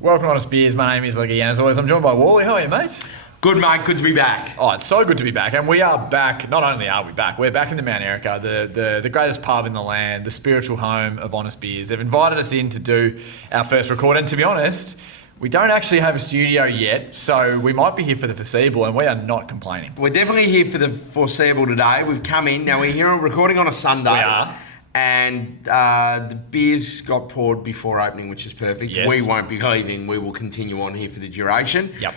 Welcome to Honest Beers. My name is Leggy, and as always, I'm joined by Wally. How are you, mate? Good, mate. Good to be back. Oh, it's so good to be back. And we are back. Not only are we back, we're back in the Mount Erica, the greatest pub in the land, the spiritual home of Honest Beers. They've invited us in to do our first record. And to be honest, we don't actually have a studio yet, so we might be here for the foreseeable, and we are not complaining. We're definitely here for the foreseeable today. We've come in. Now, we're here recording on a Sunday. We are. And the beers got poured before opening, which is perfect. Yes. We won't be leaving. We will continue on here for the duration. Yep.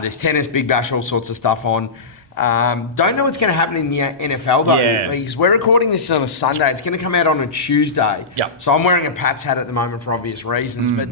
There's tennis, Big Bash, all sorts of stuff on. Don't know what's going to happen in the NFL though. Yeah. Because we're recording this on a Sunday. It's going to come out on a Tuesday. Yep. So I'm wearing a Pats hat at the moment for obvious reasons, but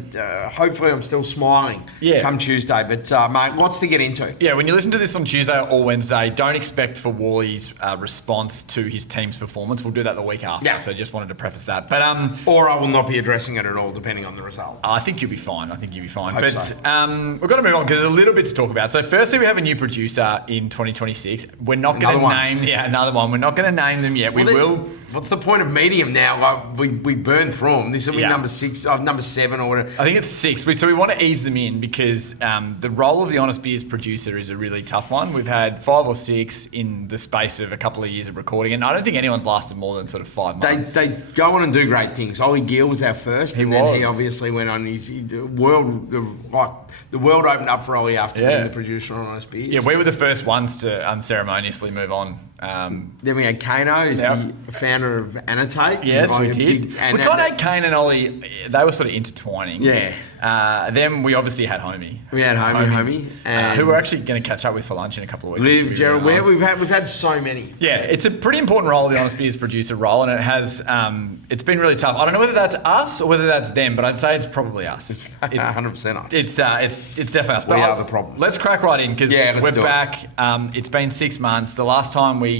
hopefully I'm still smiling come Tuesday. But mate, lots to get into. Yeah, when you listen to this on Tuesday or Wednesday, don't expect for Wally's response to his team's performance. We'll do that the week after. Yeah. So just wanted to preface that. But Or I will not be addressing it at all, depending on the result. I think you'll be fine. We've got to move on because there's a little bit to talk about. So firstly, we have a new producer in 2026. We're not going to name... Yeah, another one. We're not going to name them yet. We will... What's the point of medium now? Like, we burn through them. This will be number 6, number 7 or whatever. I think it's 6. So we want to ease them in because the role of the Honest Beers producer is a really tough one. We've had 5 or 6 in the space of a couple of years of recording, and I don't think anyone's lasted more than sort of 5 months. They go on and do great things. Ollie Gill was our first, then he obviously went on the world opened up for Ollie after being the producer on Honest Beers. Yeah, we were the first ones to unceremoniously move on. Then we had Kano, who's the founder of Annotate. Yes, we did. We kind of had Kane and Ollie, they were sort of intertwining. Yeah. Then we obviously had Homie. We had Homie. Who we're actually going to catch up with for lunch in a couple of weeks. Liv, Gerald, we've had so many. Yeah, it's a pretty important role, the Honest Beers producer role, and it has, it's been really tough. I don't know whether that's us or whether that's them, but I'd say it's probably us. It's 100% us. It's definitely us. We are the problem. Let's crack right in because we're back. It. It's been 6 months. The last time we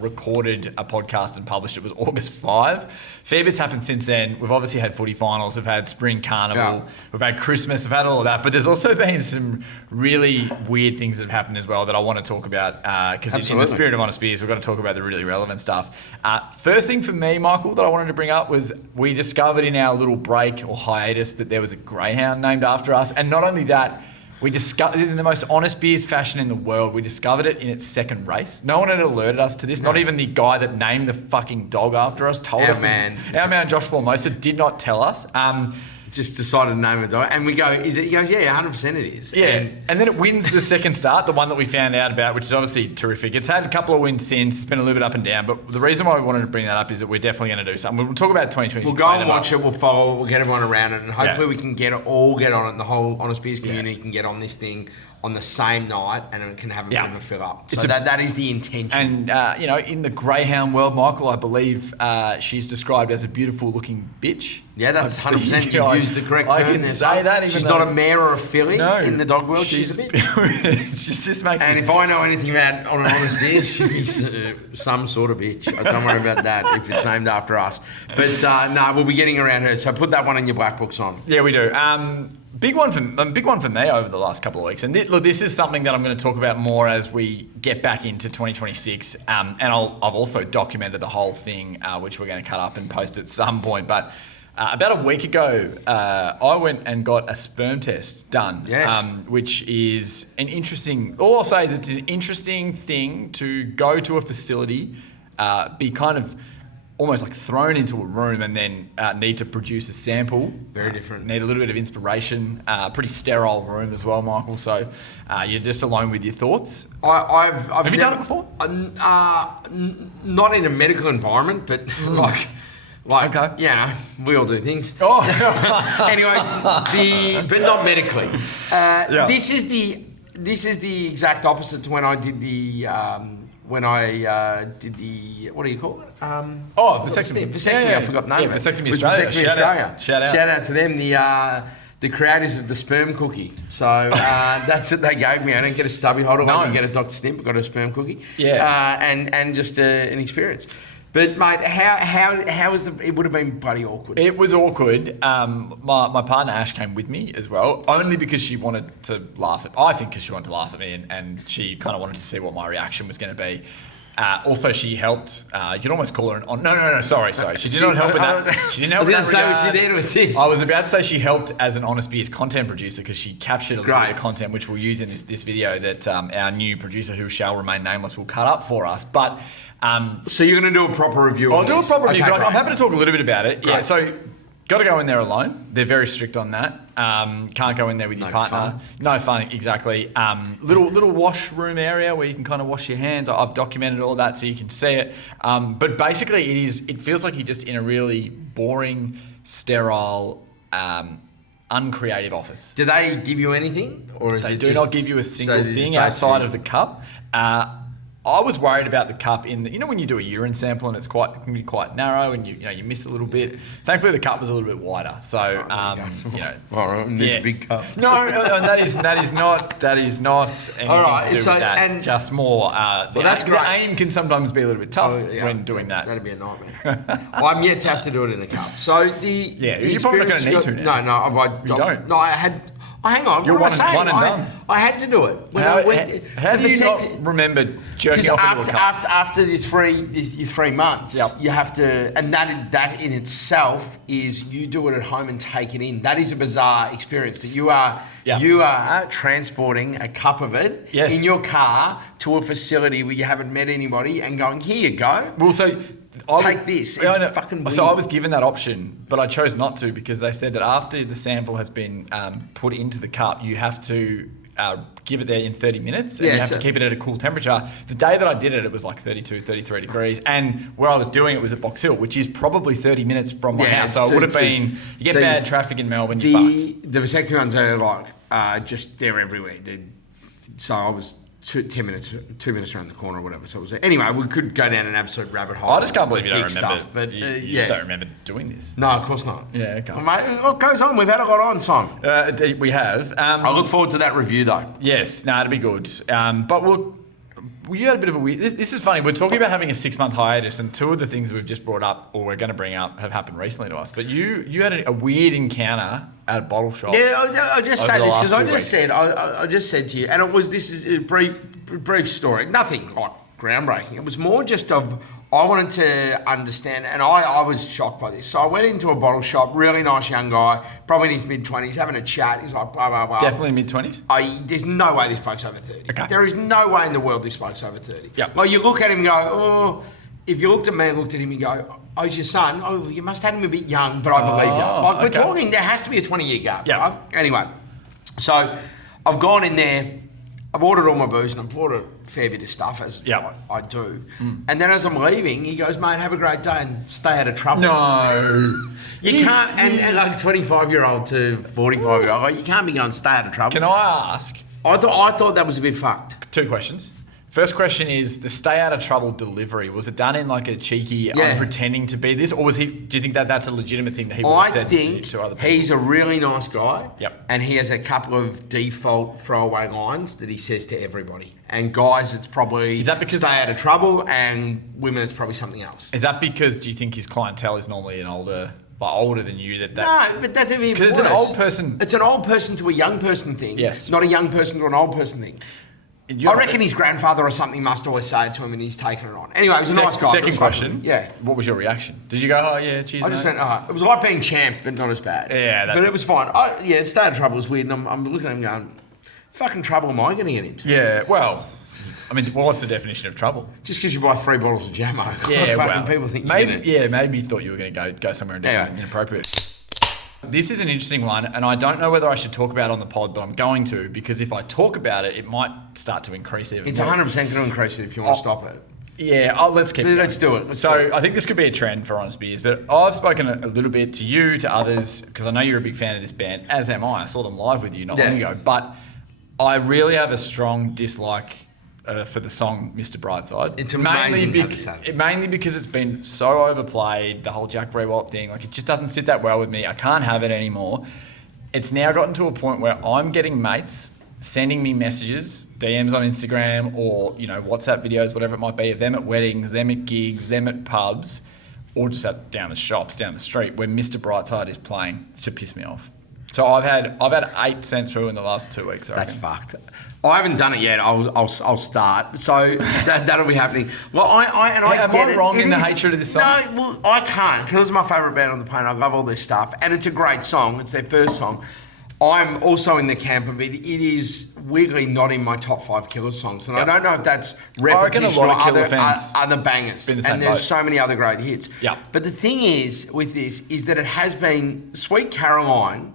recorded a podcast and published it was August 5. Fair bit's happened since then. We've obviously had footy finals. We've had spring carnival. We've had Christmas. We've had all of that. But there's also been some really weird things that have happened as well that I want to talk about because in the spirit of Honest Beers, we've got to talk about the really relevant stuff. First thing for me, Michael, that I wanted to bring up was we discovered in our little break or hiatus that there was a greyhound named after us. And not only that, we discovered it in the most Honest Beers fashion in the world. We discovered it in its second race. No one had alerted us to this. No. Not even the guy that named the fucking dog after us told us. Our man Josh Formosa did not tell us. Just decided to name a dog. And we go, is it? He goes, yeah, 100% it is. Yeah. And then it wins the second start, the one that we found out about, which is obviously terrific. It's had a couple of wins since. It's been a little bit up and down. But the reason why we wanted to bring that up is that we're definitely going to do something. We'll talk about 2026. We'll go and watch it. We'll follow it. We'll get everyone around it. And hopefully we can get on it. And the whole Honest Beers community can get on this thing on the same night and it can have a bit of a fill up. So that is the intention. And, in the greyhound world, Michael, I believe she's described as a beautiful looking bitch. Yeah, that's 100%. You've used the correct term. I can say that. She's not a mare or a filly in the dog world. She's a bitch. She's just makes and if I know anything about on an Honest Beers, she's some sort of bitch. Don't worry about that if it's named after us. But we'll be getting around her. So put that one in your black books on. Yeah, we do. Big one for me over the last couple of weeks. And this is something that I'm going to talk about more as we get back into 2026. And I've also documented the whole thing, which we're going to cut up and post at some point. But about a week ago, I went and got a sperm test done. Yes. Which is an interesting... All I'll say is it's an interesting thing to go to a facility, be kind of... almost like thrown into a room and then need to produce a sample. Very different. Need a little bit of inspiration. Pretty sterile room as well, Michael. So you're just alone with your thoughts. Have you done it before? Not in a medical environment, but okay. We all do things. Oh. Anyway, but not medically. This is the exact opposite to when I did the. What do you call it? Vasectomy. Vasectomy, I forgot the name. Yeah, Vasectomy Australia. Shout out. Shout out to them, the creators of the sperm cookie. So that's what they gave me. I didn't get a stubby holder. I didn't get a Dr. Snip. I got a sperm cookie. Yeah. And just an experience. But mate, how was it would have been bloody awkward. It was awkward. My partner Ash came with me as well, only because she wanted to laugh at. I think because she wanted to laugh at me, and she kind of wanted to see what my reaction was going to be. Also, she helped. You could almost call her an. No. Sorry. She did not help with that. She didn't help with that. Was she there to assist? I was about to say she helped as an Honest Beers content producer because she captured a little bit of content which we'll use in this video that our new producer, who shall remain nameless, will cut up for us. But so you're going to do a proper review? I'll do a proper review. But I'm happy to talk a little bit about it. Great. Yeah. So. Got to go in there alone. They're very strict on that. Can't go in there with your partner. Fun. No fun, exactly. Little washroom area where you can kind of wash your hands. I've documented all that so you can see it. But basically, it feels like you're just in a really boring, sterile, uncreative office. Do they give you anything, or is they it do just, not give you a single thing outside of the cup. I was worried about the cup when you do a urine sample and it can be quite narrow and you miss a little bit. Thankfully the cup was a little bit wider. So a big cup. No, that is not anything to do with that. And just more. That's great. The aim can sometimes be a little bit tough when doing that. That'd be a nightmare. Well, I'm yet to have to do it in a cup. So you're probably not going to need to now. No, you don't. No, I had. Hang on, you're what am I saying? One and done. I had to do it. How do you not remember jerking off into a cup? After these 3 months, you have to, and that in itself is you do it at home and take it in. That is a bizarre experience that you are transporting a cup of it in your car to a facility where you haven't met anybody and going, here you go. Well, so take this. It's fucking weird. So I was given that option, but I chose not to because they said that after the sample has been put into the cup, you have to give it there in 30 minutes and you have to keep it at a cool temperature. The day that I did it, it was like 32, 33 degrees. And where I was doing it was at Box Hill, which is probably 30 minutes from my house. So it would have been, you get bad traffic in Melbourne, you're fucked. The vasectomy ones are they're everywhere. So I was 2 minutes around the corner or whatever. So it was anyway. We could go down an absolute rabbit hole. I just can't believe you don't remember. Stuff, but you just don't remember doing this. No, of course not. Yeah, okay. Well, mate, what goes on? We've had a lot on, Simon. We have. I look forward to that review though. Yes, it'll be good. But you had a bit of a weird. This is funny. We're talking about having a 6-month hiatus, and 2 of the things we've just brought up, or we're going to bring up, have happened recently to us. But you had a weird encounter at a bottle shop. Yeah, I just say this because I just said to you, and this is a brief story, nothing like groundbreaking. It was more just I wanted to understand, and I was shocked by this. So I went into a bottle shop, really nice young guy, probably in his mid-20s, having a chat. He's like, blah, blah, blah. Definitely mid-20s? There's no way this bloke's over 30. Okay. There is no way in the world this bloke's over 30. Yep. Like, you look at him and go, if you looked at me and looked at him, you go, it's your son. Oh, you must have him a bit young, but I believe you. Like, we're talking, there has to be a 20-year gap, right? Anyway, so I've gone in there, I've ordered all my booze and I've bought a fair bit of stuff as I do. And then as I'm leaving, he goes, mate, have a great day and stay out of trouble. No. You can't, and like 25-year-old to 45-year-old, like, you can't be going, stay out of trouble. Can I ask? I thought that was a bit fucked. 2 questions. First question is the stay out of trouble delivery. Was it done in like a cheeky, I'm pretending to be this? Or do you think that that's a legitimate thing that he would have said to other people? He's a really nice guy. Yep. And he has a couple of default throwaway lines that he says to everybody. And guys, it's probably stay out of trouble, and women, it's probably something else. Is that because do you think his clientele is normally an older than you? No, but that's even because it's an old person. It's an old person to a young person thing. Yes. Not a young person to an old person thing. I reckon his grandfather or something must always say it to him and he's taken it on. Anyway, he was a nice guy. Second question. Yeah. What was your reaction? Did you go, oh yeah, cheers, I just went, it was like being champ, but not as bad. Yeah. But it was fine. State of trouble was weird, and I'm looking at him going, fucking trouble am I going to get into? Yeah, well, I mean, what's the definition of trouble? Just because you buy 3 bottles of Jamo. Yeah, well, people think maybe you thought you were going to go somewhere and do something inappropriate. This is an interesting one, and I don't know whether I should talk about it on the pod, but I'm going to, because if I talk about it, it might start to increase even more. It's 100% going to increase it if you want to stop it. Yeah, let's keep it. Let's do it. I think this could be a trend for Honest Beers, but I've spoken a little bit to you, to others, because I know you're a big fan of this band, as am I. I saw them live with you not long ago, but I really have a strong dislike for the song Mr. Brightside. It's amazing. Mainly because it's been so overplayed, the whole Jack Rewalt thing. Like, it just doesn't sit that well with me. I can't have it anymore. It's now gotten to a point where I'm getting mates sending me messages, DMs on Instagram or, WhatsApp videos, whatever it might be, of them at weddings, them at gigs, them at pubs, or just down the shops, down the street, where Mr. Brightside is playing to piss me off. So I've had 8 sent through in the last 2 weeks. That's fucked. I haven't done it yet. I'll start. So that'll be happening. Well, Am I wrong in the hatred of this song? No, well, I can't because it's my favourite band on the planet. I love all this stuff, and it's a great song. It's their first song. I'm also in the camp of it. It is weirdly not in my top 5 Killers songs, and I don't know if that's repetition or other bangers. And there's so many other great hits. Yeah. But the thing is with this is that it has been Sweet Caroline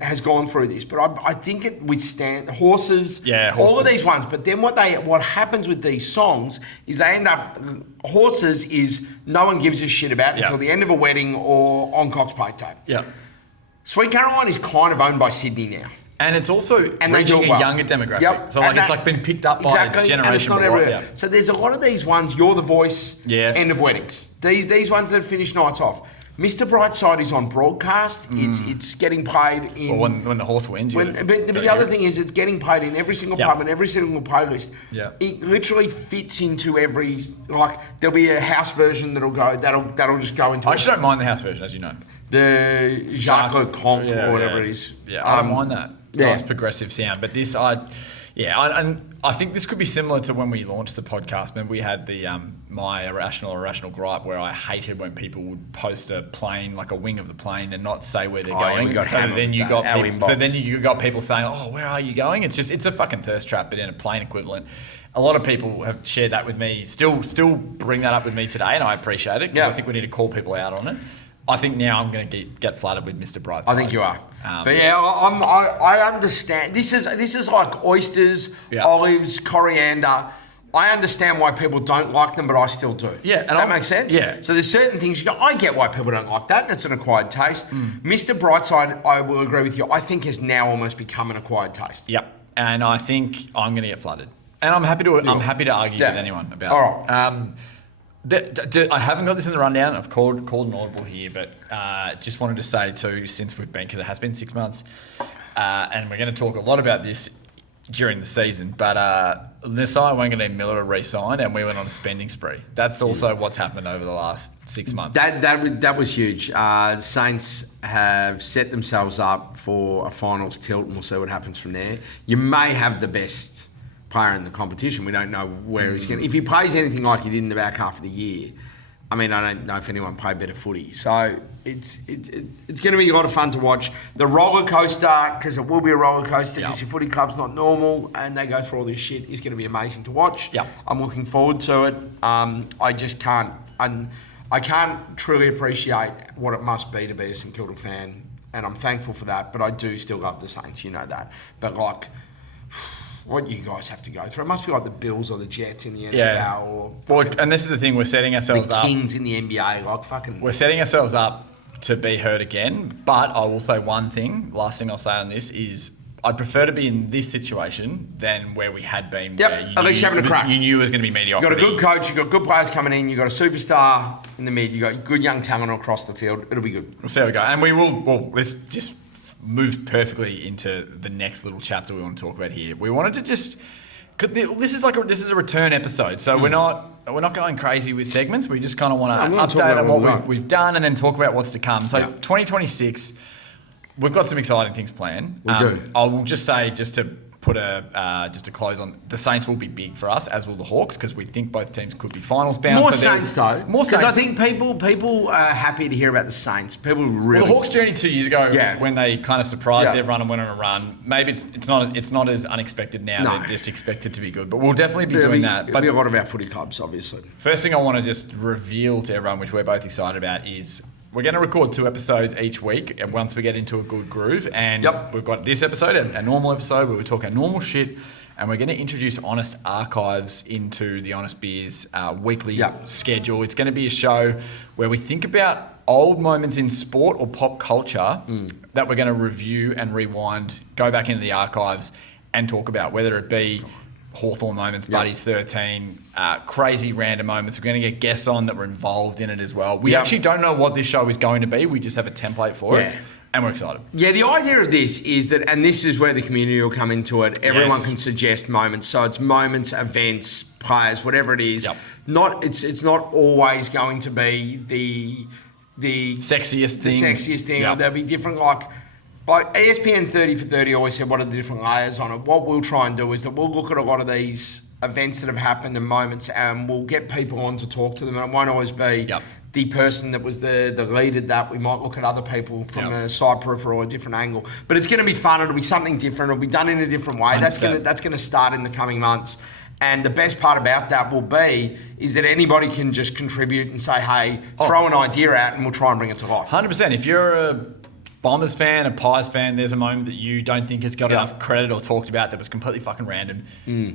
has gone through this, but I think it withstand Horses. All of these ones. But then what happens with these songs is they end up Horses is no one gives a shit about until the end of a wedding or on Cox Play Tape. Yeah. Sweet Caroline is kind of owned by Sydney now. And it's also reaching a younger demographic. Yep. So it's like been picked up by a generation. So there's a lot of these ones, You're the Voice, end of weddings. These ones that finish nights off. Mr. Brightside is on broadcast. It's getting played in... Or when the horse wins. But the other thing is it's getting played in every single pub and every single playlist. Yeah. It literally fits into every... Like, there'll be a house version that'll just go into... I actually don't mind the house version, as you know. The Jacques Leconte or whatever it is. Yeah, I don't mind that. It's a nice progressive sound. But this, I think this could be similar to when we launched the podcast. Remember we had the my irrational gripe where I hated when people would post a plane, like a wing of the plane, and not say where they're going. So then you got people saying, "Oh, where are you going?" It's a fucking thirst trap, but in a plane equivalent. A lot of people have shared that with me. Still bring that up with me today, and I appreciate it because I think we need to call people out on it. I think now I'm going to get flooded with Mr. Brightside. I think you are. But yeah, I understand. This is like oysters, olives, coriander. I understand why people don't like them, but I still do. Yeah. Does that make sense? Yeah. So there's certain things you go, I get why people don't like that. That's an acquired taste. Mr. Brightside, I will agree with you, I think has now almost become an acquired taste. Yep. And I think I'm going to get flooded. And I'm happy to argue with anyone about it. All right. I haven't got this in the rundown. I've called an audible here, but just wanted to say too, since we've been, because it has been 6 months, and we're going to talk a lot about this during the season, but Nessai Wanganeen Miller are re-signed and we went on a spending spree. That's also what's happened over the last 6 months. That was huge. The Saints have set themselves up for a finals tilt and we'll see what happens from there. You may have the best player in the competition. We don't know where he's going. If he plays anything like he did in the back half of the year, I mean, I don't know if anyone played better footy. So it's going to be a lot of fun to watch. The roller coaster, because it will be a roller coaster, because your footy club's not normal and they go through all this shit, is going to be amazing to watch. Yep. I'm looking forward to it. I just can't, and I can't truly appreciate what it must be to be a St Kilda fan, and I'm thankful for that. But I do still love the Saints, you know that. But like, what you guys have to go through. It must be like the Bills or the Jets in the NFL or... and this is the thing, we're setting ourselves up... The Kings in the NBA, like fucking... We're setting ourselves up to be heard again, but I will say one thing, last thing I'll say on this is I'd prefer to be in this situation than where we had been. Yep, where at least you're having a crack. You knew it was going to be mediocrity. You've got a good coach, you've got good players coming in, you've got a superstar in the mid, you've got good young talent across the field. It'll be good. We'll see how we go. And we will... Well, let's just move perfectly into the next little chapter we want to talk about here. We wanted to just... This is a return episode, so we're not going crazy with segments. We just kind of want to update on what we've done and then talk about what's to come. So 2026, we've got some exciting things planned. We do. I will just say, just to put just to close on, the Saints will be big for us, as will the Hawks, because we think both teams could be finals bound. More Saints though, because I think people are happy to hear about the Saints. People really. Well, the Hawks' journey 2 years ago, when they kind of surprised everyone and went on a run. Maybe it's not as unexpected now. No. They're just expected to be good, but we'll definitely be doing that. But it'll be a lot about footy clubs, obviously. First thing I want to just reveal to everyone, which we're both excited about, is we're going to record 2 episodes each week, and once we get into a good groove, and we've got this episode, a normal episode where we talk our normal shit, and we're going to introduce Honest Archives into the Honest Beers weekly schedule. It's going to be a show where we think about old moments in sport or pop culture that we're going to review and rewind, go back into the archives and talk about, whether it be Hawthorn moments, Buddies 13, crazy random moments. We're going to get guests on that were involved in it as well. We actually don't know what this show is going to be. We just have a template for it, and we're excited. Yeah, the idea of this is that, and this is where the community will come into it, everyone can suggest moments. So it's moments, events, players, whatever it is. It's not always going to be the sexiest thing. There'll be different, like... like ESPN 30 for 30 always said what are the different layers on it. What we'll try and do is that we'll look at a lot of these events that have happened and moments, and we'll get people on to talk to them. And it won't always be the person that was the lead at that. We might look at other people from a side peripheral or a different angle. But it's going to be fun. It'll be something different. It'll be done in a different way. 100%. That's going to start in the coming months. And the best part about that will be is that anybody can just contribute and say, hey, throw an idea out and we'll try and bring it to life. 100%. If you're a Bombers fan, a Pies fan, there's a moment that you don't think has got enough credit or talked about that was completely fucking random,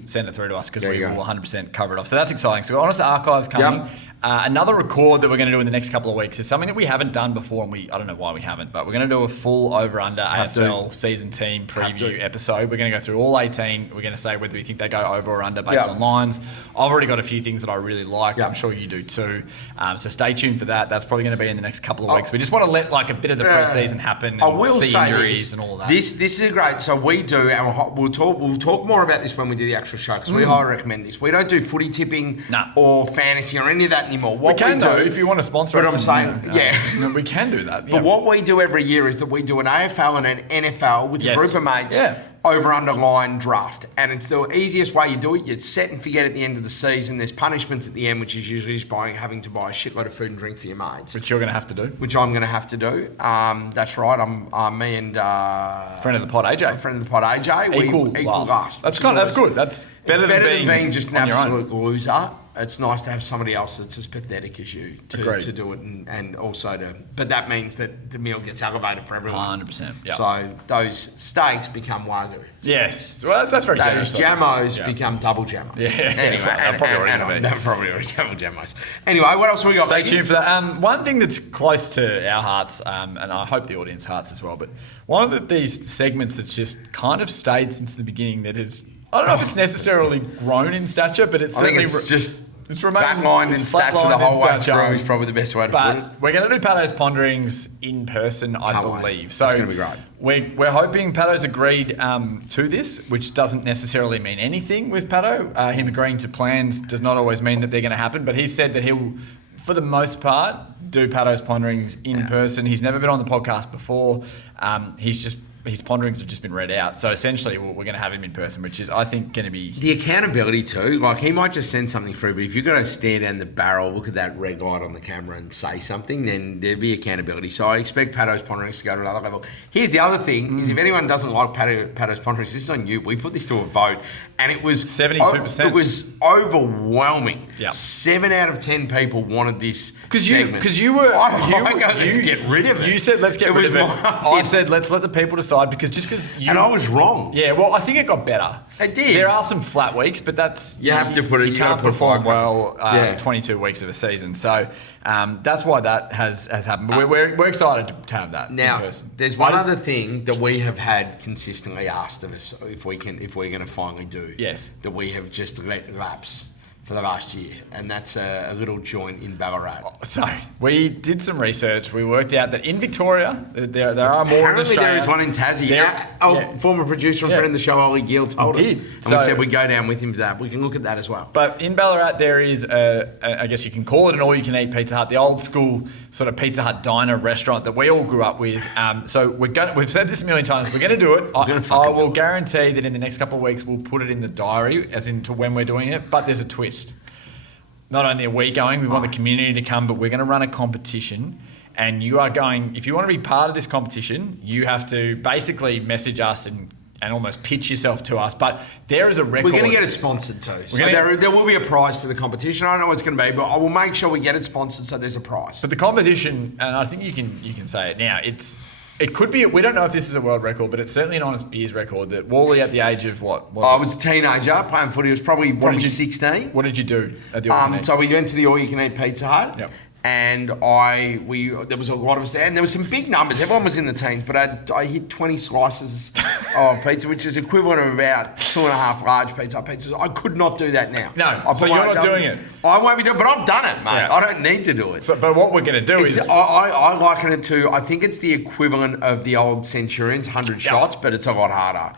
send it through to us because we will 100% cover it off. So that's exciting. So Honest Archives coming. Yep. Another record that we're going to do in the next couple of weeks is something that we haven't done before, and I don't know why we haven't, but we're going to do a full over-under AFL season team preview episode. We're going to go through all 18. We're going to say whether we think they go over or under based on lines. I've already got a few things that I really like. I'm sure you do too. So stay tuned for that. That's probably going to be in the next couple of weeks. We just want to let like a bit of the pre-season happen and see injuries and all that. This is great. So we do, and we'll talk more about this when we do the actual show because we highly recommend this. We don't do footy tipping or fantasy or any of that anymore. What we can do, if you want to sponsor us. But I'm saying, we can do that. But what we do every year is that we do an AFL and an NFL with a group of mates over underline draft. And it's the easiest way you do it. You set and forget at the end of the season. There's punishments at the end, which is usually just having to buy a shitload of food and drink for your mates. Which you're going to have to do. Which I'm going to have to do. That's right. I'm me and... friend of the pod, AJ. Friend of the pod, AJ. Equal last. That's good. That's better than being just an absolute loser. It's nice to have somebody else that's as pathetic as you to do it and also to... But that means that the meal gets elevated for everyone. 100%. Yep. So those steaks become Wagyu. Yes. Well, that's very generous. Those jamos become double jamos. Yeah. Anyway, they're probably already double jamos. Anyway, what else we got? Stay tuned for that. One thing that's close to our hearts, and I hope the audience hearts as well, but one of these segments that's just kind of stayed since the beginning that has... I don't know if it's necessarily grown in stature, but it's certainly... It's flatlined in stature the whole way through is probably the best way to put it. We're going to do Pato's Ponderings in person, I believe. So it's going to be great. We're hoping Pato's agreed to this, which doesn't necessarily mean anything with Pato. Him agreeing to plans does not always mean that they're going to happen, but he said that he'll, for the most part, do Pato's Ponderings in person. He's never been on the podcast before. His ponderings have just been read out. So essentially, we're going to have him in person, which is, I think, going to be... The accountability too. Like, he might just send something through, but if you've got to stare down the barrel, look at that red light on the camera and say something, then there'd be accountability. So I expect Pato's ponderings to go to another level. Here's the other thing, is if anyone doesn't like Pato's ponderings, this is on you. We put this to a vote, and it was... 72%. It was overwhelming. Yeah. 7 out of 10 people wanted this segment. Because you were... let's get rid of it. You said, let's get rid of it. I said, let's let the people decide, because you... And I was wrong. Yeah, well, I think it got better. It did. There are some flat weeks, but that's... You have to put it... You can't perform well 22 weeks of a season. So that's why that has happened. But we're excited to have that now, in person. There's one other thing that we have had consistently asked of us if we're going to finally do. Yes. That we have just let lapse for the last year, and that's a little joint in Ballarat. So we did some research. We worked out that in Victoria, there are more in Apparently Australia. there is one in Tassie. Former producer and friend of the show, Ollie Gill, told us. And we said we'd go down with him to that. We can look at that as well. But in Ballarat, there is, I guess you can call it an all-you-can-eat Pizza Hut, the old school sort of Pizza Hut diner restaurant that we all grew up with. So we've said this a million times. We're going to do it. I will guarantee that in the next couple of weeks, we'll put it in the diary, as in to when we're doing it. But there's a twist. Not only are we going, we want the community to come, but we're going to run a competition. And you are going, if you want to be part of this competition, you have to basically message us and almost pitch yourself to us. But there is a record. We're going to get it sponsored too. So there will be a prize to the competition. I don't know what it's going to be, but I will make sure we get it sponsored so there's a prize. But the competition, and I think you can say it now, it could be, we don't know if this is a world record, but it's certainly an Honest Beers record that Wally at the age of what? I was a teenager playing footy. I was probably 16. What did you do at the all-you-can-eat? So we went to the all-you-can-eat Pizza Hut. Yep. And there was a lot of us there, and there were some big numbers. Everyone was in the teens, but I hit 20 slices of pizza, which is equivalent of about 2.5 large pizzas. I could not do that now. No, so you're not doing it. I won't be doing it, but I've done it, mate. Yeah. I don't need to do it. So, but what we're going to do is... I liken it to, I think it's the equivalent of the old Centurions, 100 shots, but it's a lot harder.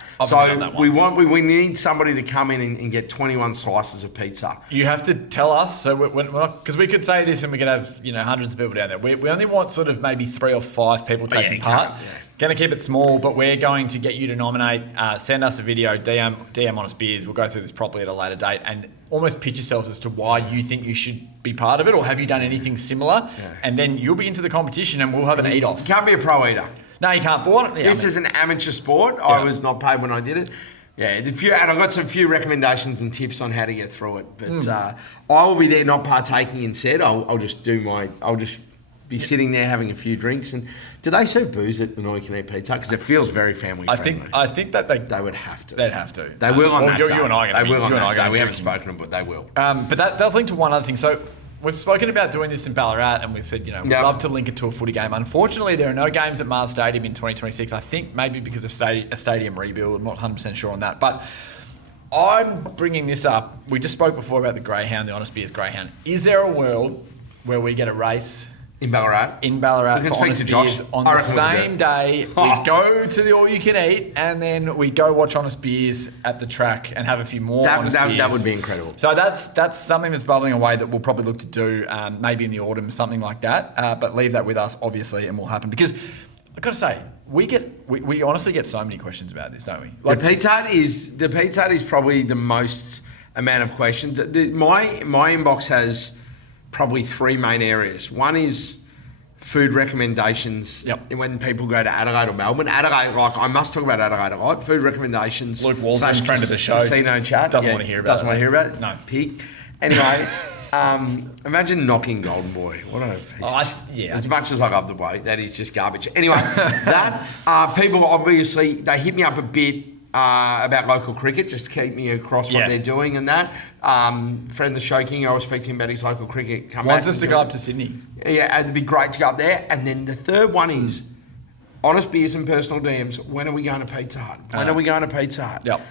We need somebody to come in and get 21 slices of pizza. You have to tell us, so because we could say this and we could have hundreds of people down there. We only want sort of maybe 3 or 5 people taking part. Going to keep it small, but we're going to get you to nominate. Send us a video, DM Honest Beers. We'll go through this properly at a later date and almost pitch yourselves as to why you think you should be part of it, or have you done anything similar? Yeah. And then you'll be into the competition and we'll have an eat-off. You can't be a pro eater. No, you can't. But this is an amateur sport. Yeah. I was not paid when I did it. Yeah, and I've got some few recommendations and tips on how to get through it. But I will be there not partaking in said. I'll just be sitting there having a few drinks. And do they serve booze at the All You Can Eat Pizza? Because it feels very family friendly. I think that they would have to. They'd have to. They will on that day. You and I are going to be. They will on that day. We haven't spoken to them, but they will. But that does link to one other thing. So we've spoken about doing this in Ballarat, and we've said, we'd love to link it to a footy game. Unfortunately, there are no games at Mars Stadium in 2026. I think maybe because of a stadium rebuild. I'm not 100% sure on that. But I'm bringing this up. We just spoke before about the Greyhound, the Honest Beers Greyhound. Is there a world where we get a race in Ballarat for Honest Beers on the same day? We go to the All You Can Eat, and then we go watch Honest Beers at the track and have a few more Honest Beers. That would be incredible. So that's something that's bubbling away that we'll probably look to do maybe in the autumn, something like that. But leave that with us, obviously, and will happen. Because I've got to say, we honestly get so many questions about this, don't we? Like, the Pizza Hut is probably the most amount of questions. My inbox has probably three main areas. One is food recommendations. Yep. When people go to Adelaide or Melbourne. Adelaide, I must talk about Adelaide a lot. Food recommendations. Luke Waldron, friend of the show. Casino chat. Doesn't want to hear about it. Doesn't want to hear about it? No. Pig. Anyway, imagine knocking Golden Boy. What a piece. As much as I love the way, that is just garbage. Anyway, people obviously, they hit me up a bit about local cricket, just to keep me across what they're doing and that. Friend of the show, King, I was speaking to him about his local cricket. Wants us to go up to Sydney. Yeah, it'd be great to go up there. And then the third one is Honest Beers and personal DMs. When are we going to Pizza Hut? When are we going to Pizza Hut? Yep.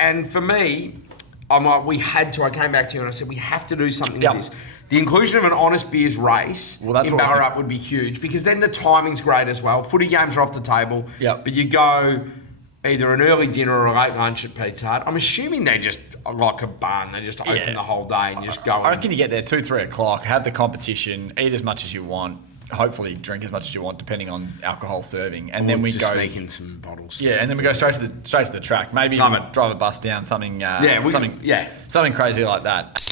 And for me, I'm like, I came back to you and I said, we have to do something with this. The inclusion of an Honest Beers race in Ballarat would be huge, because then the timing's great as well. Footy games are off the table, but you go either an early dinner or a late lunch at Pizza Hut. I'm assuming they just, like a barn, they just open the whole day and you just go. I reckon you get there 2-3 o'clock, have the competition, eat as much as you want, hopefully drink as much as you want, depending on alcohol serving, and then we go sneak in some bottles. Yeah, and then we go straight to the track. Maybe drive a bus down, something crazy like that.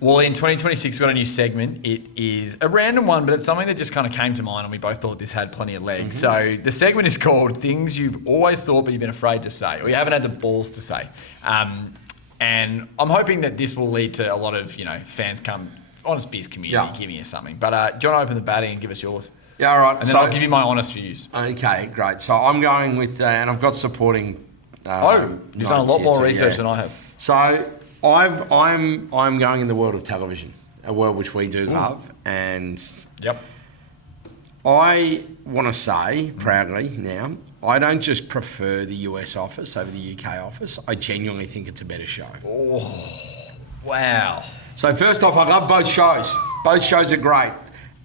Wally, in 2026, we've got a new segment. It is a random one, but it's something that just kind of came to mind, and we both thought this had plenty of legs. So the segment is called Things You've Always Thought But You've Been Afraid to Say, or you haven't had the balls to say. And I'm hoping that this will lead to a lot of fans come, Honest Beers community, giving us something. But do you want to open the batting and give us yours? Yeah, all right. And then I'll give you my honest views. Okay, great. So I'm going with, and I've got supporting. You've done a lot more research than I have. So I'm going in the world of television, a world which we do love, and I want to say proudly now, I don't just prefer the US office over the UK office. I genuinely think it's a better show. Oh, wow. So first off, I love both shows. Both shows are great.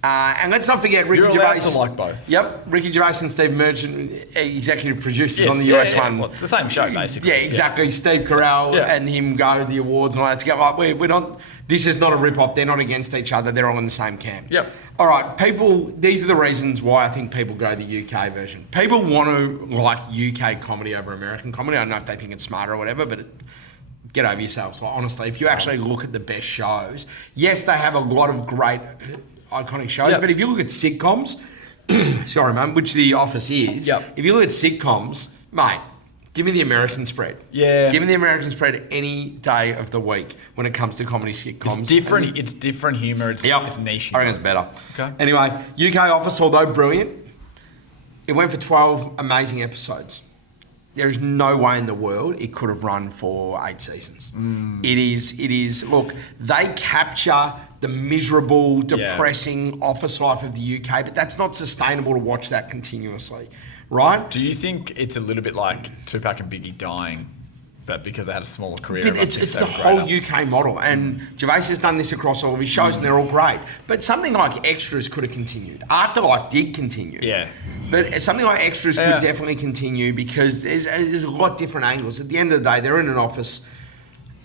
And let's not forget Ricky Gervais. You're allowed to like both. Yep, Ricky Gervais and Steve Merchant, executive producers on the US one. Well, it's the same show, basically. Yeah, exactly. Yeah. Steve Carell and him go to the awards and all that to go, like, we're not, this is not a rip-off. They're not against each other. They're all in the same camp. Yep. All right, these are the reasons why I think people go the UK version. People want to like UK comedy over American comedy. I don't know if they think it's smarter or whatever, but get over yourselves. Like, honestly, if you actually look at the best shows, yes, they have a lot of great iconic shows, but if you look at sitcoms, sorry, mate, which The Office is, if you look at sitcoms, mate, give me the American spread. Yeah. Give me the American spread any day of the week when it comes to comedy sitcoms. It's different humour. It's niche humour. I reckon it's better. Okay. Anyway, UK Office, although brilliant, it went for 12 amazing episodes. There is no way in the world it could have run for 8 seasons. It is, look, they capture the miserable, depressing office life of the UK, but that's not sustainable to watch that continuously, right? Do you think it's a little bit like Tupac and Biggie dying, but because they had a smaller career? It's the whole UK model, and Gervais has done this across all of his shows, and they're all great. But something like Extras could have continued. Afterlife did continue. Yeah. But something like Extras could definitely continue, because there's a lot of different angles. At the end of the day, they're in an office,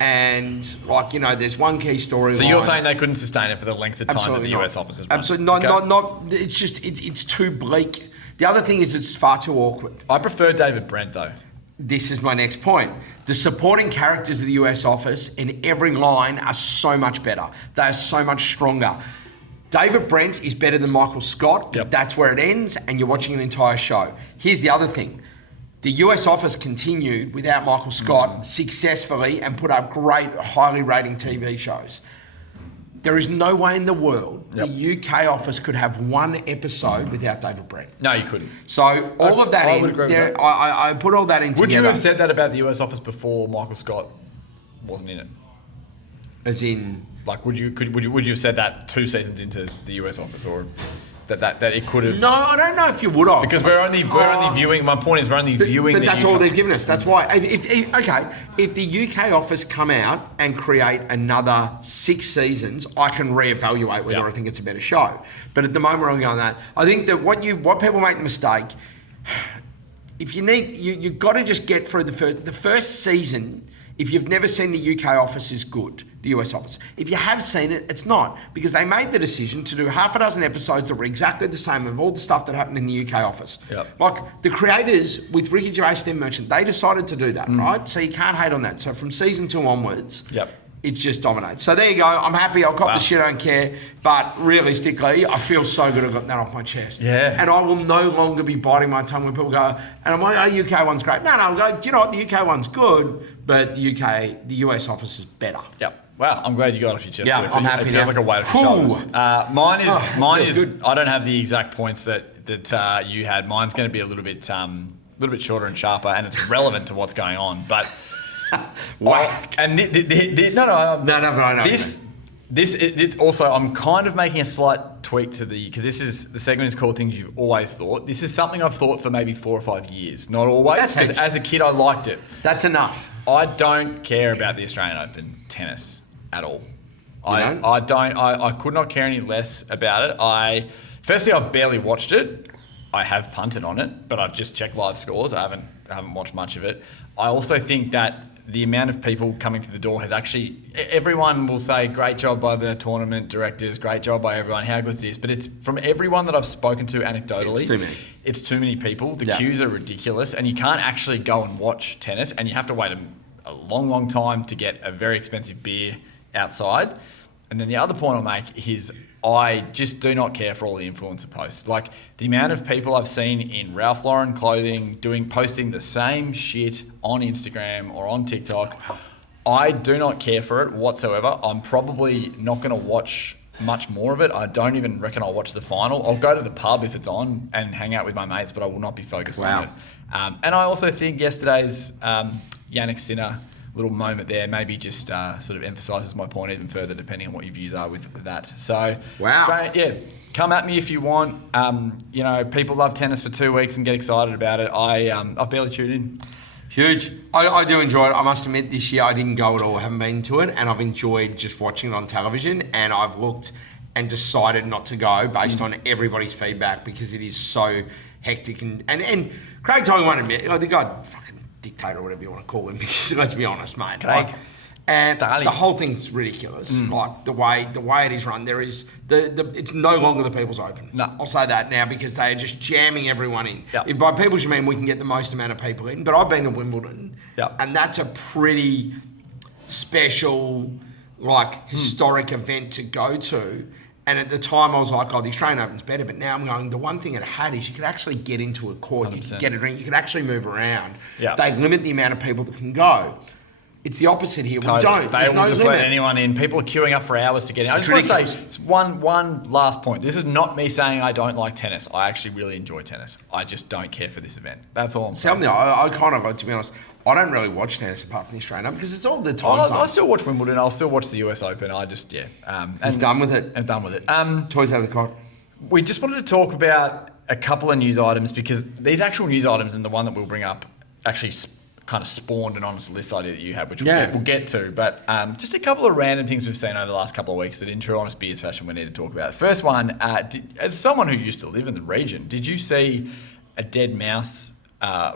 and there's one key story. So you're saying they couldn't sustain it for the length of time that the US office has run? Absolutely not. It's just it's too bleak The other thing is it's far too awkward. I prefer David Brent though. This is my next point. The supporting characters of the US office in every line are so much better. They are so much stronger. David Brent is better than Michael Scott. Yep. That's where it ends, and you're watching an entire show. Here's the other thing. The US office continued without Michael Scott successfully and put up great, highly rating TV shows. There is no way in the world the UK office could have one episode without David Brent. No, you couldn't. So all of that I would agree with that. I put all that in Would together. you have said that about the US office before Michael Scott wasn't in it? As in... Like, would you have said that 2 seasons into the US office, or that it could have? No, I don't know if you would have. Because we're only viewing. My point is, we're only viewing. But that's all they've given us. That's why. If the UK office come out and create another 6 seasons, I can reevaluate whether I think it's a better show. But at the moment, I'm going that. I think that what people make the mistake. If you need, you've got to just get through the first season. If you've never seen the UK office is good, the US office. If you have seen it, it's not. Because they made the decision to do half a dozen episodes that were exactly the same of all the stuff that happened in the UK office. Yep. Like the creators with Ricky Gervais, Steve Merchant, they decided to do that, right? So you can't hate on that. So from season 2 onwards, it just dominates. So there you go. I'm happy. I'll cop the shit, I don't care. But realistically, I feel so good I've got that off my chest. Yeah. And I will no longer be biting my tongue when people go, and I'm like, oh, UK one's great. No, I'll go, do you know what? The UK one's good, but the US office is better. Yep. Wow, I'm glad you got off your chest. Yeah, I'm happy. It feels like a weight off your shoulders. Mine is. Good. I don't have the exact points that you had. Mine's going to be a little bit shorter and sharper, and it's relevant to what's going on. But Whack. And No. It's also, I'm kind of making a slight tweak to because the segment is called Things You've Always Thought. This is something I've thought for maybe 4 or 5 years. Not always, because as a kid I liked it. That's enough. I don't care about the Australian Open tennis at all. I could not care any less about it. Firstly, I've barely watched it. I have punted on it, but I've just checked live scores. I haven't watched much of it. I also think that the amount of people coming through the door has actually... Everyone will say, great job by the tournament directors, great job by everyone, how good is this? But it's from everyone that I've spoken to anecdotally... It's too many. It's too many people. The queues are ridiculous, and you can't actually go and watch tennis, and you have to wait a long, long time to get a very expensive beer outside. And then the other point I'll make is I just do not care for all the influencer posts. Like the amount of people I've seen in Ralph Lauren clothing posting the same shit on Instagram or on TikTok, I do not care for it whatsoever. I'm probably not going to watch much more of it. I don't even reckon I'll watch the final. I'll go to the pub if it's on and hang out with my mates, but I will not be focused on it. And I also think yesterday's Yannick Sinner little moment there maybe just sort of emphasises my point even further, depending on what your views are with that. So, come at me if you want. People love tennis for 2 weeks and get excited about it. I've barely tuned in. Huge. I do enjoy it. I must admit, this year I didn't go at all. I haven't been to it, and I've enjoyed just watching it on television. And I've looked and decided not to go based on everybody's feedback because it is so hectic. And Craig Tolley won't admit. I think fucking dictator or whatever you want to call him, because let's be honest, mate. And the whole thing's ridiculous. Like the way it is run, there is it's no longer the People's Open. No. I'll say that now because they are just jamming everyone in. Yep. If by people's you mean we can get the most amount of people in, but I've been to Wimbledon, and that's a pretty special, historic event to go to. And at the time I was like, the Australian Open's better, but now I'm going, the one thing it had is you could actually get into a court, 100%. You could get a drink, you could actually move around. Yep. They limit the amount of people that can go. It's the opposite here. Totally. We don't. They There's will no just limit. let anyone in. People are queuing up for hours to get in. I just want to say it's one last point. This is not me saying I don't like tennis. I actually really enjoy tennis. I just don't care for this event. That's all I'm saying. I kind of, to be honest, I don't really watch tennis apart from the Australian Open because it's all the time. I still watch Wimbledon. I'll still watch the US Open. I just, He's done with it. I'm done with it. Toys out of the cot. We just wanted to talk about a couple of news items because these actual news items and the one that we'll bring up actually kind of spawned an honest list idea that you had, which we'll get to. But just a couple of random things we've seen over the last couple of weeks that in true honest beers fashion we need to talk about. First one, as someone who used to live in the region, did you see a dead mouse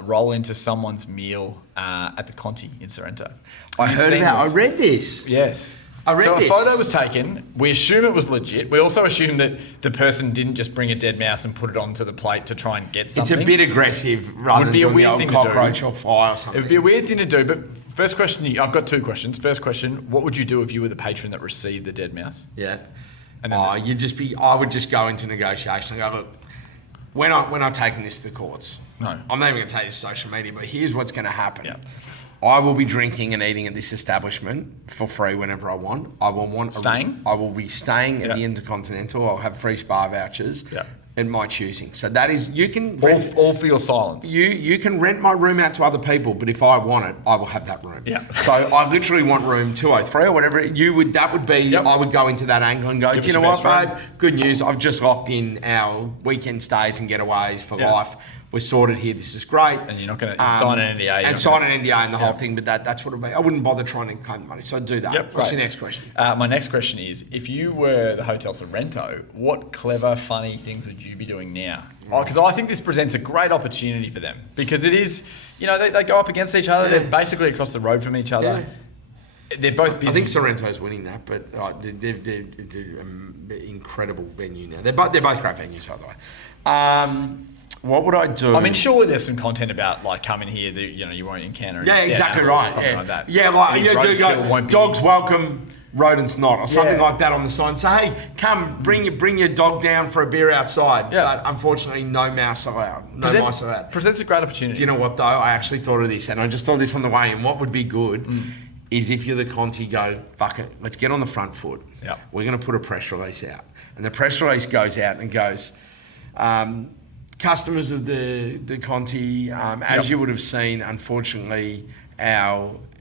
roll into someone's meal at the Conti in Sorrento? I heard about. I read this. Yes. I read so this. a photo was taken. We assume it was legit. We also assume that the person didn't just bring a dead mouse and put it onto the plate to try and get something. It's a bit aggressive rather than doing the old cockroach or fly or something. It would be a weird thing to do, but first question, I've got 2 questions. First question, what would you do if you were the patron that received the dead mouse? Yeah. And then I would just go into negotiation and go, look, when I'm taking this to the courts, No. I'm not even going to take this to social media, but here's what's going to happen. Yeah. I will be drinking and eating at this establishment for free whenever I want. I will be staying at the Intercontinental. I'll have free spa vouchers at my choosing. So that is, you can rent, all for your silence. You can rent my room out to other people, but if I want it, I will have that room. Yeah. So I literally want room 203 or whatever. That would be. I would go into that angle and go, do you know what, babe? Good news. I've just locked in our weekend stays and getaways for life. We're sorted here. This is great. And you're not going to sign an NDA. And sign an NDA and the whole thing, but that's what it would be. I wouldn't bother trying to claim the money. So I'd do that. Yep, What's your next question? My next question is, if you were the Hotel Sorrento, what clever, funny things would you be doing now? Because I think this presents a great opportunity for them. Because it is, they go up against each other. They're basically across the road from each other. Yeah. They're both busy. I think Sorrento's winning that, but they're incredible venue now. They're both great venues, by the way. What would I do? I mean, surely there's some content about like coming here that you won't encounter. Yeah, exactly right. Something like that. Yeah, like you do go dogs welcome, rodents not, or something like that on the sign. So hey, come bring your dog down for a beer outside. Yeah. But unfortunately, no mouse allowed. No mice allowed. Presents a great opportunity. Do you know what though? I actually thought of this, and I just thought this on the way in. What would be good is if you're the Conti, go fuck it. Let's get on the front foot. Yeah. We're going to put a press release out, and the press release goes out and goes. Customers of the Conti, as you would have seen, unfortunately,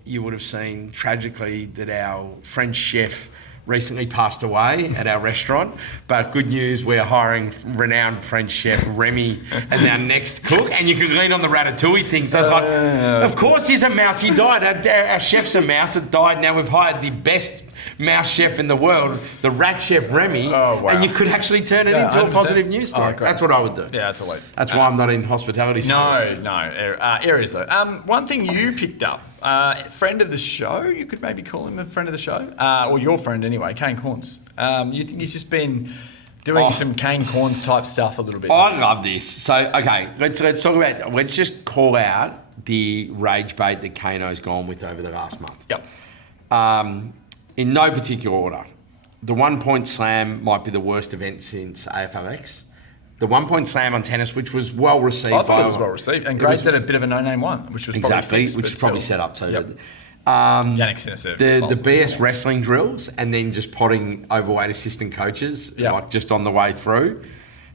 you would have seen tragically that our French chef recently passed away at our restaurant. But good news, we're hiring renowned French chef Remy as our next cook, and you can lean on the ratatouille thing. So it's like, of course he's a mouse. He died. Our chef's a mouse that died. Now we've hired the best mouse chef in the world, the rat chef Remy, and you could actually turn it into 100%. A positive news story. That's what I would do. Yeah, that's elite. That's why I'm not in hospitality. Areas though. One thing you picked up, friend of the show, you could maybe call him a friend of the show, or your friend anyway, Kane Corns. You think he's just been doing some Kane Corns type stuff a little bit? I love this. So, okay, let's talk about, let's just call out the rage bait that Kano's gone with over the last month. Yep. In no particular order. The 1 point slam might be the worst event since AFLX. The 1 point slam on tennis, which was well received. I thought it was well received, and great that a bit of a no-name one, which was exactly, probably which is probably set up too. Yep. Yannick Sinner the BS wrestling drills, and then just potting overweight assistant coaches, like just on the way through.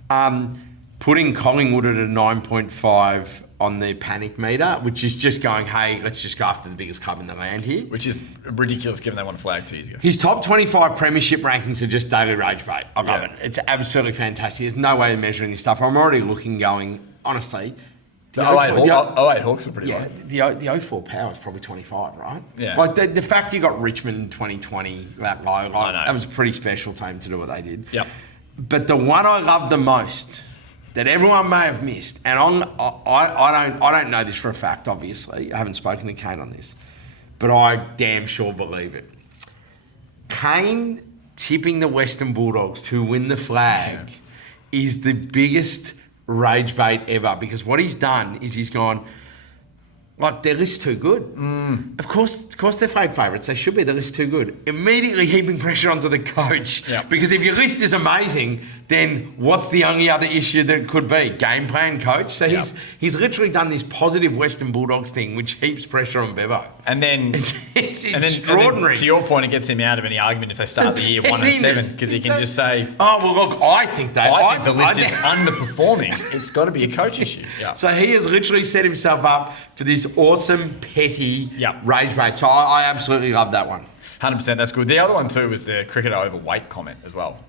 Putting Collingwood at a 9.5 on the panic meter, which is just going, hey, let's just go after the biggest club in the land here. Which is ridiculous given they won a flag 2 years ago. His top 25 premiership rankings are just daily rage bait. I love it. It's absolutely fantastic. There's no way of measuring this stuff. I'm already looking going, honestly. The 08 Hawks were pretty low. The 04 Power is probably 25, right? Yeah. Like the fact you got Richmond in 2020 that low, that was a pretty special team to do what they did. Yep. But the one I love the most that everyone may have missed, and I don't know this for a fact, obviously. I haven't spoken to Kane on this, but I damn sure believe it. Kane tipping the Western Bulldogs to win the flag is the biggest rage bait ever, because what he's done is he's gone, like, their list's too good. Of course they're flag favourites. They should be. Their list's too good. Immediately heaping pressure onto the coach. Yep. Because if your list is amazing, then what's the only other issue that it could be? Game plan, coach. So he's literally done this positive Western Bulldogs thing, which heaps pressure on Bevo. And then it's extraordinary. And then, to your point, it gets him out of any argument if they start the year 1-7, because he can just say, oh, well, look, I think the list is underperforming. It's got to be a coach issue. Yeah. So he has literally set himself up for this awesome, petty rage bait. So I absolutely love that one. 100%, that's good. The other one too was the cricketer overweight comment as well.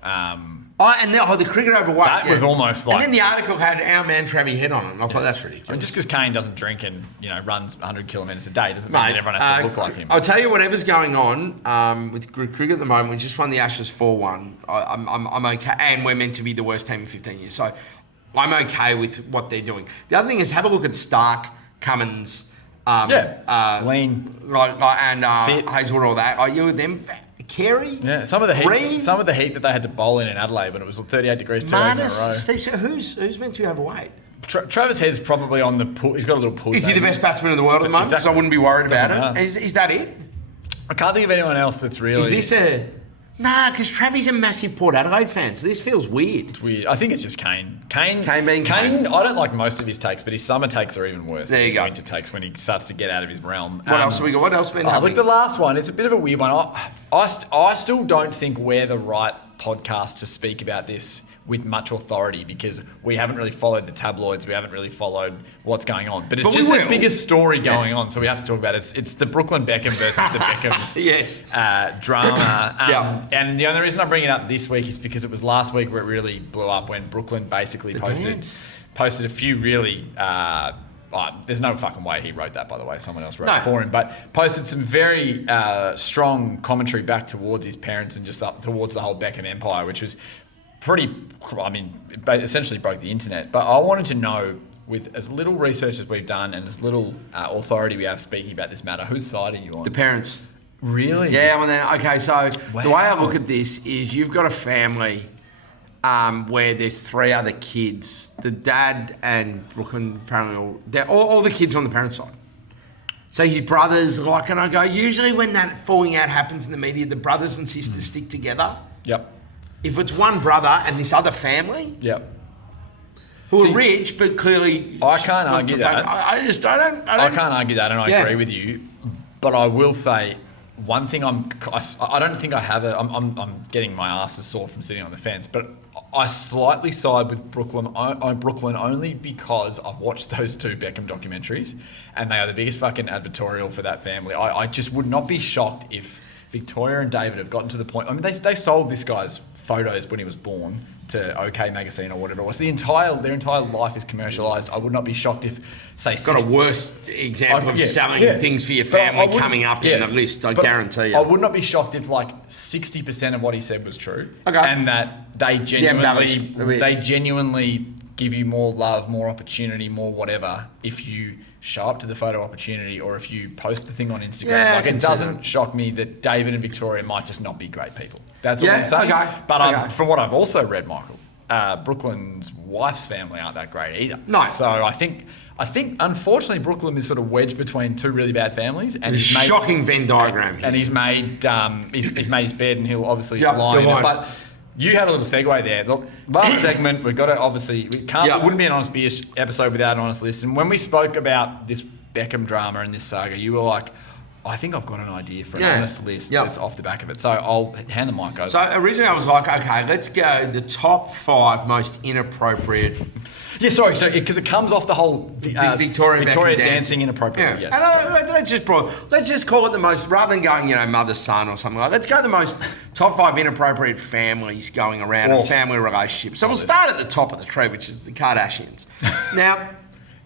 The cricket overweight. That was almost like... And then the article had our man Travie Head on it. And I thought that's ridiculous. I mean, just because Kane doesn't drink and runs 100 kilometres a day doesn't mean that everyone has to look like him. I'll tell you whatever's going on with cricket at the moment. We just won the Ashes 4-1. I'm okay, and we're meant to be the worst team in 15 years. So I'm okay with what they're doing. The other thing is have a look at Stark, Cummins, Lean, and fit. Hazelwood, all that. Them Carey. Yeah, some of the heat that they had to bowl in Adelaide when it was 38 degrees 2 days in a row. Steve, so who's meant to be overweight? Travis Head's probably on the pull. He's got a little pull. Is he the best batsman in the world at the moment? Exactly. So I wouldn't be worried about it. Is that it? I can't think of anyone else that's really... Is this a... Nah, because Travis a massive Port Adelaide fan, so this feels weird. It's weird. I think it's just Kane. Kane, Kane. I don't like most of his takes, but his summer takes are even worse. There you go. Winter takes when he starts to get out of his realm. What else have we got? What else been happening? Look, the last one, it's a bit of a weird one. I still don't think we're the right podcast to speak about this with much authority because we haven't really followed the tabloids. We haven't really followed what's going on. But it's just the biggest story going on, so we have to talk about it. It's the Brooklyn Beckham versus the Beckhams drama. And the only reason I bring it up this week is because it was last week where it really blew up when Brooklyn basically posted a few really... there's no fucking way he wrote that, by the way. Someone else wrote it for him. But posted some very strong commentary back towards his parents and just towards the whole Beckham empire, which was... essentially broke the internet. But I wanted to know, with as little research as we've done and as little authority we have speaking about this matter, whose side are you on? The parents. Really? Yeah, well then, okay, so the way I look at this is you've got a family where there's 3 other kids. The dad and Brooklyn, apparently, they're all the kids on the parents' side. So his brothers, and I go, usually when that falling out happens in the media, the brothers and sisters stick together. Yep. If it's one brother and this other family, who are rich but clearly, I can't argue that. I can't argue that, and I agree with you. But I will say one thing. I don't think I have it. I'm getting my ass sore from sitting on the fence, but I slightly side with Brooklyn only because I've watched those 2 Beckham documentaries, and they are the biggest fucking advertorial for that family. I just would not be shocked if Victoria and David have gotten to the point. I mean, they sold this guy's photos when he was born to OK Magazine or whatever it was. Their entire life is commercialised. I would not be shocked if, say, got a worse example of selling things for your family coming up in the list. I guarantee you. I would not be shocked if 60% of what he said was true, and that they genuinely give you more love, more opportunity, more whatever if you show up to the photo opportunity or if you post the thing on Instagram. It doesn't shock me that David and Victoria might just not be great people. That's all I'm saying. But from what I've also read, Michael, Brooklyn's wife's family aren't that great either. No. So I think unfortunately Brooklyn is sort of wedged between 2 really bad families. And he's made shocking Venn diagram here. And he's made his bed and he'll obviously lie in it. But you had a little segue there. Look, last segment, we've got to obviously... It wouldn't be an Honest Beer episode without an honest list. And when we spoke about this Beckham drama and this saga, you were like, I think I've got an idea for an honest list that's off the back of it. So I'll hand the mic over. So originally I was like, okay, let's go the top 5 most inappropriate... Yeah, sorry. So because it comes off the whole Victoria dancing inappropriately. Yeah. Yes. And let's just call it the most, rather than going, mother son or something like. Let's go the most top 5 inappropriate families going around and family relationships. So we'll start at the top of the tree, which is the Kardashians. Now,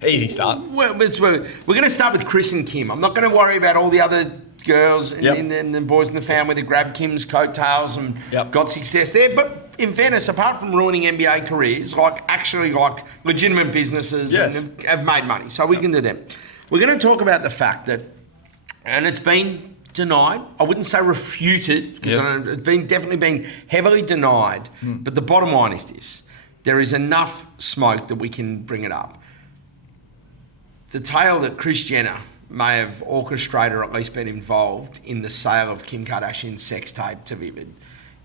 easy start. We're going to start with Kris and Kim. I'm not going to worry about all the other girls and the boys in the family that grabbed Kim's coattails and got success there, but. In fairness, apart from ruining NBA careers, actually legitimate businesses and have made money. So we can do them. We're going to talk about the fact that, and it's been denied, I wouldn't say refuted, because it's definitely been heavily denied, but the bottom line is this. There is enough smoke that we can bring it up. The tale that Kris Jenner may have orchestrated or at least been involved in the sale of Kim Kardashian's sex tape to Vivid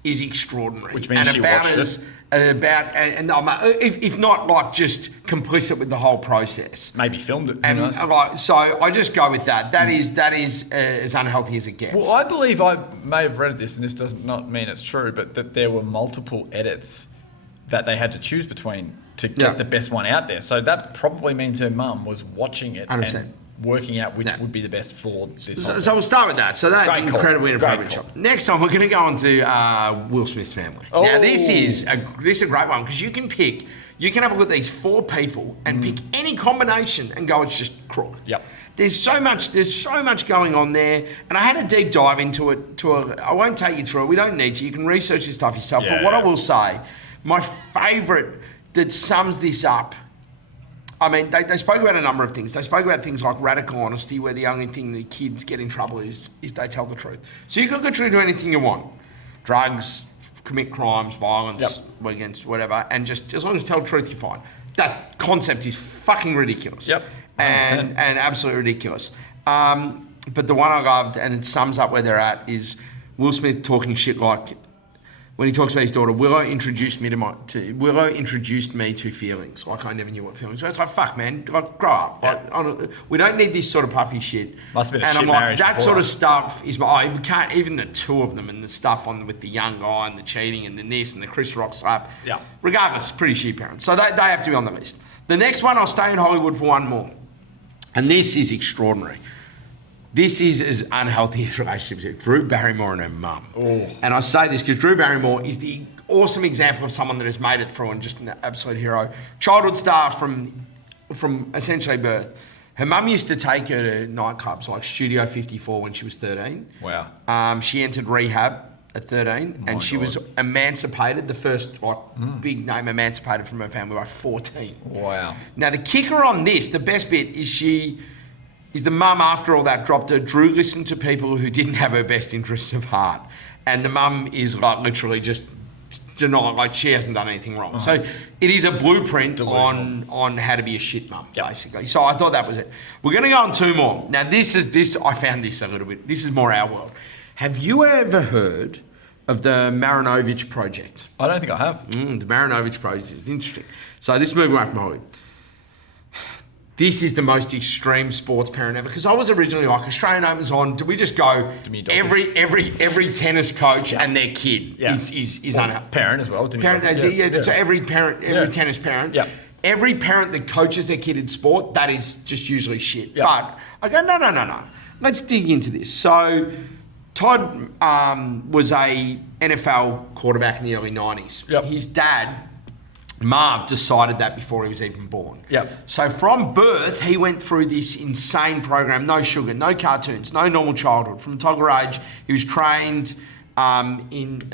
is extraordinary. Which means she watched it. If not just complicit with the whole process. Maybe filmed it. Who knows? So I just go with that. That is as unhealthy as it gets. Well, I believe I may have read this, and this does not mean it's true, but that there were multiple edits that they had to choose between to get the best one out there. So that probably means her mum was watching it 100%. And working out which would be the best for this. So we'll start with that. So that's incredibly inappropriate shot. Next time, we're going to go on to Will Smith's family. Oh. Now, this is a great one because you can have a look at these 4 people and pick any combination and go, it's just crook. Yep. There's so much going on there, and I had a deep dive into it. I won't take you through it. We don't need to. You can research this stuff yourself. Yeah. But what I will say, my favourite that sums this up I mean, they spoke about a number of things. They spoke about things like radical honesty, where the only thing the kids get in trouble is if they tell the truth. So you can literally do anything you want. Drugs, commit crimes, violence against whatever, and just as long as you tell the truth, you're fine. That concept is fucking ridiculous. Yep. 100%. And absolutely ridiculous. But the one I loved, and it sums up where they're at, is Will Smith talking shit like, when he talks about his daughter, Willow introduced me to feelings. Like, I never knew what feelings were. It's like, fuck, man, like, grow up. Yep. Like, we don't need this sort of puffy shit. Must have been a and shit I'm like, marriage that before. sort of stuff is, we can't, even the two of them and the stuff on with the young guy and the cheating and the this and the Chris Rock slap. Yeah. Regardless, pretty shit parents. So they have to be on the list. The next one, I'll stay in Hollywood for one more. And this is extraordinary. This is as unhealthy as relationships are. Drew Barrymore and her mum. Oh. And I say this because Drew Barrymore is the awesome example of someone that has made it through and just an absolute hero. Childhood star from essentially birth. Her mum used to take her to nightclubs like Studio 54 when she was 13. Wow. She entered rehab at 13 and she was emancipated, the first big name emancipated from her family by 14. Wow. Now the kicker on this, the best bit, is the mum, after all that, dropped her. Drew listened to people who didn't have her best interests of heart. And the mum is like literally just denying, like she hasn't done anything wrong. So it is a blueprint on how to be a shit mum, basically. So I thought that was it. We're going to go on two more. Now I found this a little bit, this is more our world. Have you ever heard of the Marinovich Project? I don't think I have. The Marinovich Project is interesting. So this is moving away from Hollywood. This is the most extreme sports parent ever, because I was originally like, Australian Open's on. Do we just go every tennis coach and their kid is unhappy? Parent as well. So every parent, every tennis parent, every parent that coaches their kid in sport, that is just usually shit. Yeah. But I go, no. Let's dig into this. So Todd was a NFL quarterback in the early 90s. Yep. His dad, Marv, decided that before he was even born. Yep. So from birth, he went through this insane program, no sugar, no cartoons, no normal childhood. From toddler age, he was trained in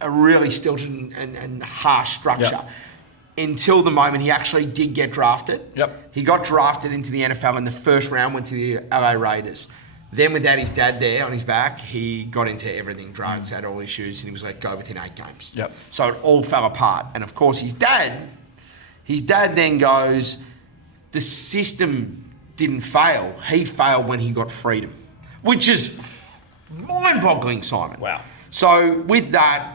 a really stilted and harsh structure until the moment he actually did get drafted. Yep. He got drafted into the NFL in the first round, went to the LA Raiders. Then without his dad there on his back, he got into everything, drugs, had all issues, and he was let go within 8 games. Yep. So it all fell apart. And of course, his dad then goes, the system didn't fail. He failed when he got freedom, which is mind-boggling, Simon. Wow. So with that,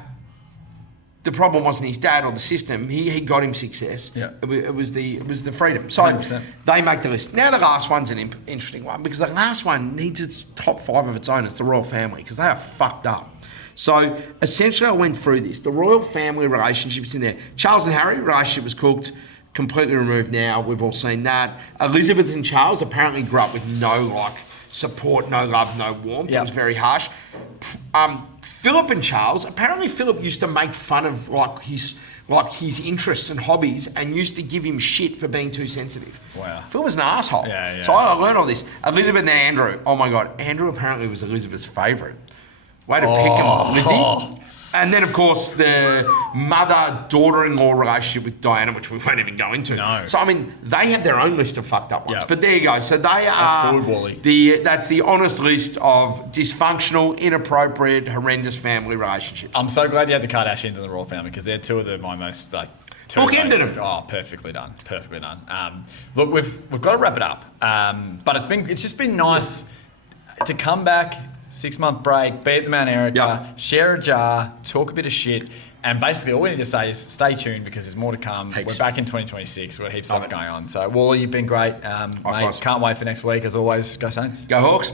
the problem wasn't his dad or the system. He got him success. Yeah. It was the freedom. So 100%. they make the list. Now the last one's an interesting one, because the last one needs its top 5 of its own. It's the royal family, because they are fucked up. So essentially, I went through this. The royal family relationships in there. Charles and Harry, relationship was cooked, completely removed now. We've all seen that. Elizabeth and Charles apparently grew up with no support, no love, no warmth. Yep. It was very harsh. Philip and Charles, apparently Philip used to make fun of his interests and hobbies and used to give him shit for being too sensitive. Wow. Phil was an asshole. Yeah. So I learned all this. Elizabeth and Andrew. Oh my God. Andrew apparently was Elizabeth's favourite. Way to pick him, Lizzie. And then, of course, the mother-daughter-in-law relationship with Diana, which we won't even go into. No. So, I mean, they have their own list of fucked up ones. Yep. But there you go. So they are good, Wally. that's the honest list of dysfunctional, inappropriate, horrendous family relationships. I'm so glad you had the Kardashians and the royal family, because they're two of my most bookended them. Oh, perfectly done. Look, we've got to wrap it up. But it's just been nice to come back. 6-month break, be at the Mount Erica, share a jar, talk a bit of shit, and basically all we need to say is stay tuned, because there's more to come. Heaps. We're back in 2026. We've got heaps of stuff going on. So, Wally, you've been great. Mate, can't wait for next week. As always, go Saints. Go Hawks.